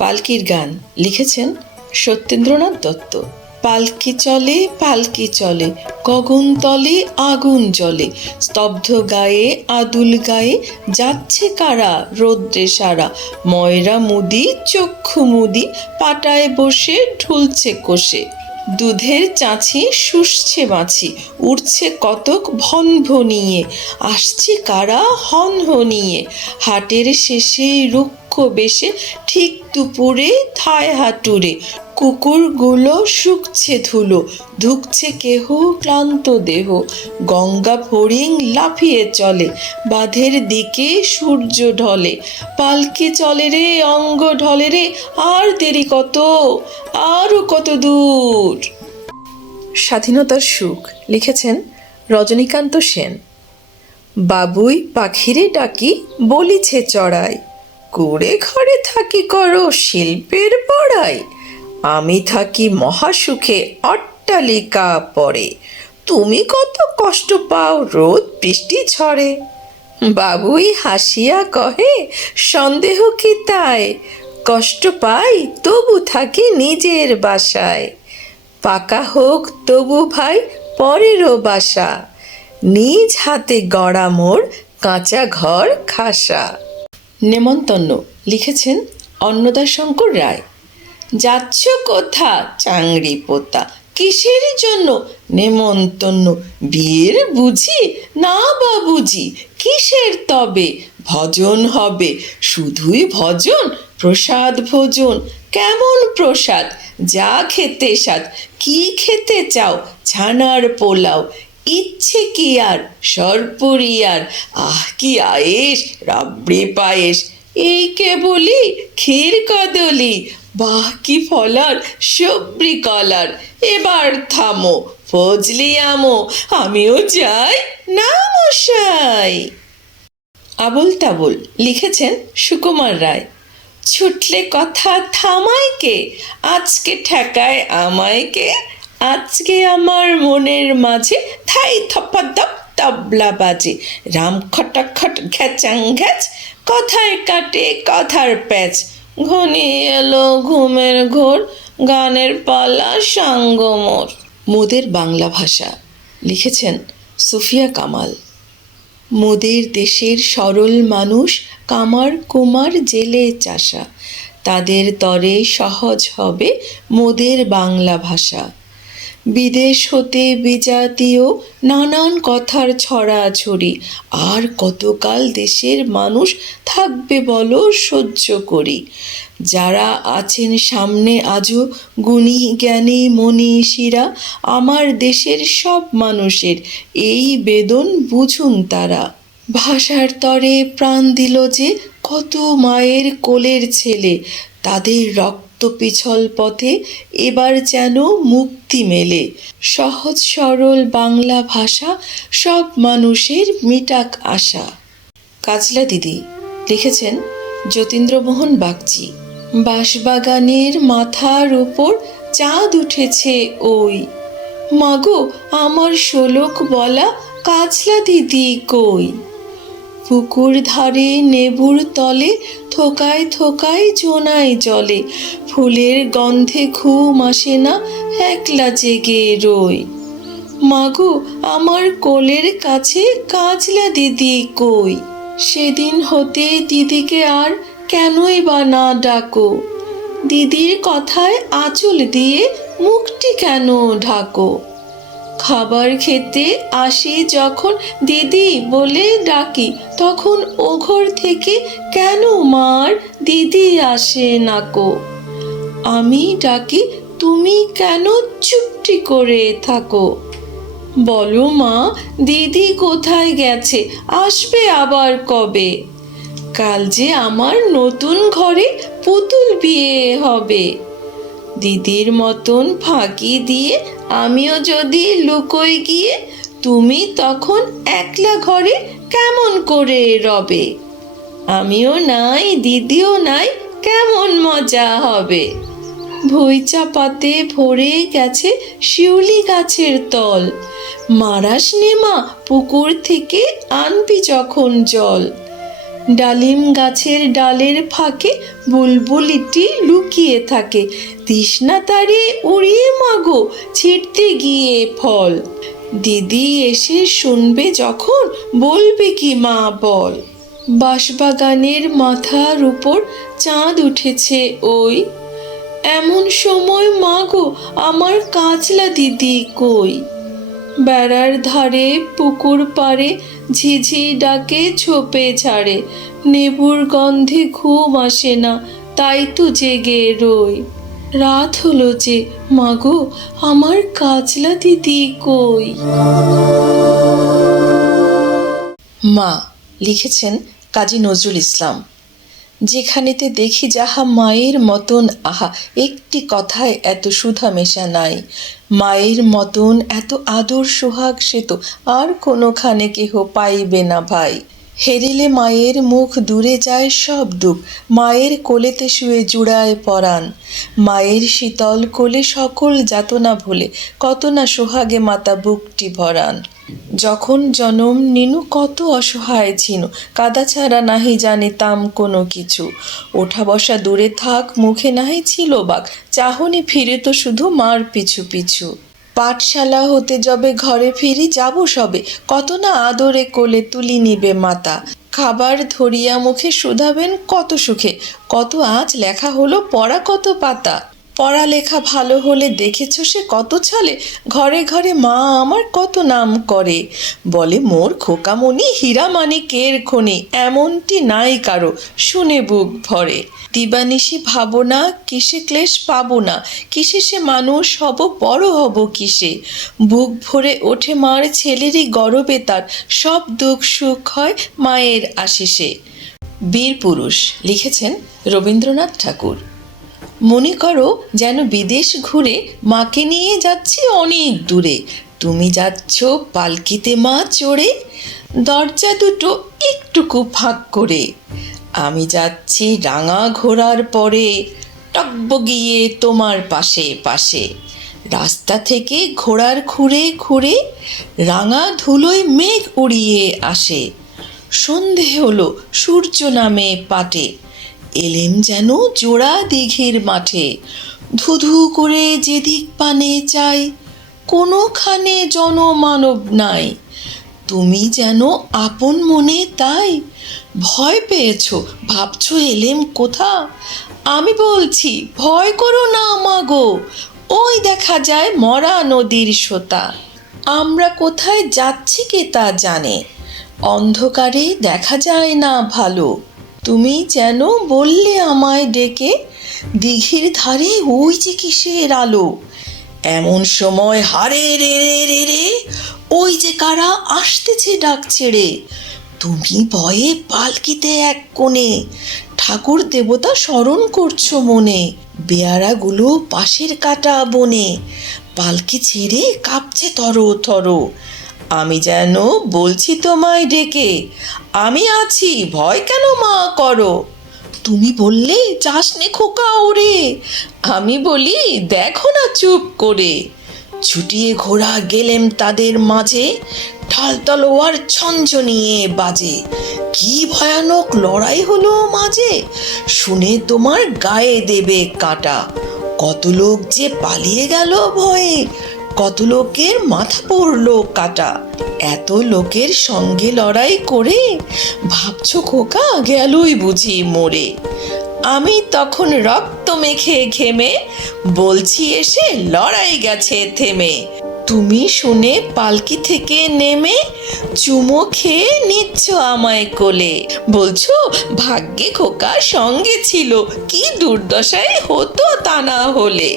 পালকির গান লিখেছেন সত্যেন্দ্রনাথ দত্ত। পালকি চলে গগন তলে আগুন জ্বলে, স্তব্ধ গায়ে আদুল গায়ে যাচ্ছে কারা রৌদ্রে সারা, ময়রা মুদি চক্ষু মুদি পাটায় বসে ঢুলছে কোষে, দুধের চাঁছি শুষছে মাছি, উঠছে কতক ভনভনিয়ে, আসছে কারা হনহনিয়ে, হাটের শেষে রুক্ষ বেশে ঠিক দুপুরে থায় হাটুরে, কুকুরগুলো শুকছে ধুলো, ধুকছে কেহ ক্লান্ত দেহ, গঙ্গা ফড়িং লাফিয়ে চলে, বাঁধের দিকে সূর্য ঢলে, পালকি চলে রে অঙ্গ ঢলে রে, আর দেরি কত, আরও কত দূর। স্বাধীনতার সুখ লিখেছেন রজনীকান্ত সেন। বাবুই পাখিরে ডাকি বলিছে চড়াই, কুড়ে ঘরে থাকি করো শিল্পের পড়াই, আমি থাকি মহাসুখে অট্টালিকা পরে, তুমি কত কষ্ট পাও রোদ বৃষ্টি ঝড়ে। বাবুই হাসিয়া কহে সন্দেহ কি তাই, কষ্ট পাই তবু থাকি নিজের বাসায়, পাকা হোক তবু ভাই পরেরও বাসা, নিজ হাতে গড়া মোর কাঁচা ঘর খাসা। নেমন্তন্ন লিখেছেন অন্নদাশঙ্কর রায়। যাচ্ছ কোথা চাংড়ি পোতা, কিসের জন্য নেমন্তন্ন, বিয়ের বুঝি না বাবুজি, কিসের তবে ভজন হবে, শুধুই ভজন, প্রসাদ ভোজন, কেমন প্রসাদ, যা খেতে সাদ, কি খেতে চাও, ছানার পোলাও, ইচ্ছে কি আর সরপুরিয়ার, আহ কি আয়েস, রাবড়ি পায়েস, এই কে বলি ক্ষীর কদলি, বাহ কি ফলার সবরি কলার, এবার থামো ফজলি আমো, আমিও যাই না মশাই। আবোল তাবোল লিখেছেন সুকুমার রায়। ছুটলে কথা থামায় কে, আজকে ঠেকায় আমায় কে, আজকে আমার মনের মাঝে থাই থপাধপ তবলা বাজে, রাম খটাখট ঘ্যাচাং ঘ্যাচ, কথায় কাটে কথার প্যাচ, ঘনিয়ে এলো ঘুমের ঘোর, গানের পালা সাঙ্গ মোর। মোদের বাংলা ভাষা লিখেছেন সুফিয়া কামাল। মোদের দেশের সরল মানুষ কামার কুমার জেলে চাষা, তাদের তরে সহজ হবে মোদের বাংলা ভাষা। বিদেশ হতে বিজাতীয় নানান কথার ছড়াছড়ি, আর কতকাল দেশের মানুষ থাকবে বলো সহ্য করি। যারা আছেন সামনে আজও গুণী জ্ঞানী মনীষীরা, আমার দেশের সব মানুষের এই বেদন বুঝুন তারা। ভাষার তরে প্রাণ দিল যে কত মায়ের কোলের ছেলে, তাদের রক্ত পিছল পথে এবার যেন মুক্তি মেলে। সহজ সরল বাংলা ভাষা সব মানুষের মিটাক আশা। কাজলা দিদি লিখেছেন যতীন্দ্রমোহন বাগচি। বাঁশবাগানের মাথার উপর চাঁদ উঠেছে ওই, মাগো আমার শোলক বলা কাজলা দিদি কই, পুকুর ধারে নেবুর তলে থোকায় থোকায় জোনাই জলে, ফুলের গন্ধে ঘুম আসে না একলা জেগে রই, মাগো আমার কোলের কাছে কাজলা দিদি কই, সেদিন হতে দিদিকে আর কেনই বা না ডাকো, দিদির কথায় আঁচল দিয়ে মুখটি কেন ঢাকো, খাবার খেতে আসি যখন দিদি বলে ডাকি, তখন ও ঘর থেকে কেন মার দিদি আসে নাকো, আমি ডাকি তুমি কেন চুপটি করে থাকো, বলো মা দিদি কোথায় গেছে, আসবে আবার কবে, কাল যে আমার নতুন ঘরে পুতুল বিয়ে হবে, দিদির মতন ফাঁকি দিয়ে আমিও যদি লুকোই গিয়ে, তুমি তখন একলা ঘরে কেমন করে রবে, আমিও নাই দিদিও নাই কেমন মজা হবে, ভুইচা পাতে ভরে গেছে শিউলি গাছের তল, মারাস নে মা পুকুর থেকে আনবি যখন জল, ডালিম গাছের ডালের ফাঁকে বুলবুলিটি লুকিয়ে থাকে, তৃষ্ণা তারে উড়িয়ে মাগো ছিঁড়তে গিয়ে ফল। দিদি এসে শুনবে যখন, বলবে কি মা বল। বাঁশবাগানের মাথার উপর চাঁদ উঠেছে ওই, এমন সময় মাগো আমার কাঁচলা দিদি কই। বেড়ার ধারে পুকুর পাড়ে ঝিঝি ডাকে ঝোপে ঝাড়ে, নেবুর গন্ধে ঘুম আসে না তাই তো জেগে রই। রাত হলো যে মাগো আমার কাঁচলা দিদি কই। মা লিখেছেন কাজী নজরুল ইসলাম। যেখানেতে দেখি যাহা মায়ের মতন, আহা একটি কথায় এত সুধা মেশা নাই। মায়ের মতন এত আদর সোহাগ সে তো আর কোনোখানে কেহ পাইবে না ভাই। হেরিলে মায়ের মুখ দূরে যায় সব দুঃখ, মায়ের কোলেতে শুয়ে জুড়ায় পরাণ। মায়ের শীতল কোলে সকল যাতনা ভুলে, কত না সোহাগে মাতা বুকটি ভরান। যখন জনম নিনু কত অসহায় ছিনু, কাদা ছাড়া নাহি জানিতাম কোনো কিছু। ওঠা বসা দূরে থাক, মুখে নাহি ছিল বাক, চাহনি ফিরে তো শুধু মার পিছু পিছু। পাঠশালা হতে যবে ঘরে ফিরি যাব সবে, কত না আদরে কোলে তুলি নিবে মাতা। খাবার ধরিয়া মুখে শুধাবেন কত সুখে, কত আজ লেখা হলো পড়া কত পাতা। পড়ালেখা ভালো হলে দেখেছ সে কত ছলে, ঘরে ঘরে মা আমার কত নাম করে। বলে মোর খোকামণি হীরা মানিকের খনি, এমনটি নাই কারো শুনে বুক ভরে। দিবানিশি ভাবনা কিসে ক্লেশ পাবো না, কিসে সে মানুষ হব বড় হব কিসে। বুক ভরে ওঠে মার ছেলেরই গরবে, তার সব দুঃখ সুখ হয় মায়ের আশিসে। বীর পুরুষ লিখেছেন রবীন্দ্রনাথ ঠাকুর। মনে করো যেন বিদেশ ঘুরে মাকে নিয়ে যাচ্ছি অনেক দূরে, তুমি যাচ্ছ পালকিতে মা চড়ে, দরজা দুটো একটুকু ফাঁক করে। আমি যাচ্ছি রাঙা ঘোড়ার পরে, টকবগিয়ে তোমার পাশে পাশে। রাস্তা থেকে ঘোড়ার খুঁড়ে খুঁড়ে রাঙা ধুলোয় মেঘ উড়িয়ে আসে। সন্ধে হলো সূর্য নামে পাটে, এলেম যেন জোড়া দিঘির মাঠে। ধুধু করে যেদিক পানে চাই, কোনোখানে জনমানব নাই। তুমি যেন আপন মনে তাই, ভয় পেয়েছ ভাবছ এলেম কোথা। আমি বলছি ভয় করো না মাগো, ওই দেখা যায় মরা নদীর সোতা। আমরা কোথায় যাচ্ছি কে তা জানে, অন্ধকারে দেখা যায় না ভালো। তুমি যেন বললে আমায় ডেকে, দিঘির ধারে ওই যে কিসের আলো। এমন সময় হারে রে রে রে রে, ওই যে কারা আসতেছে ডাক ছেড়ে। তুমি ভয়ে পালকিতে এক কোণে, ঠাকুর দেবতা স্মরণ করছো মনে। বেয়ারাগুলো পাশের কাটা বনে, পালকি ছেড়ে কাঁপছে থর থর। আমি যেন বলছি তোমায় ডেকে, আমি আছি ভয় কেন মা করো। তুমি বললে যাস নে খোকা ওরে, আমি বলি দেখো না চুপ করে। ছুটিয়ে ঘোড়া গেলেম তাদের মাঝে, ঢাল তলোয়ার ঝনঝনিয়ে বাজে। কি ভয়ানক লড়াই হলো মাঝে, শুনে তোমার গায়ে দেবে কাঁটা। কত লোক যে পালিয়ে গেল ভয়ে, কত লোকের মাথা পড়লো কাটা। এত লোকের সঙ্গে লড়াই করে ভাবছো খোকা গেলই বুঝি মরে। আমি তখন রক্ত মেখে ঘেমে বলছি এসে লড়াই গেছে থেমে। তুমি শুনে পালকি থেকে নেমে চুমো খেয়ে নিচ্ছ আমায় কোলে, বলছো ভাগ্যে খোকা সঙ্গে ছিল, কি দুর্দশায় হতো তা না হলে।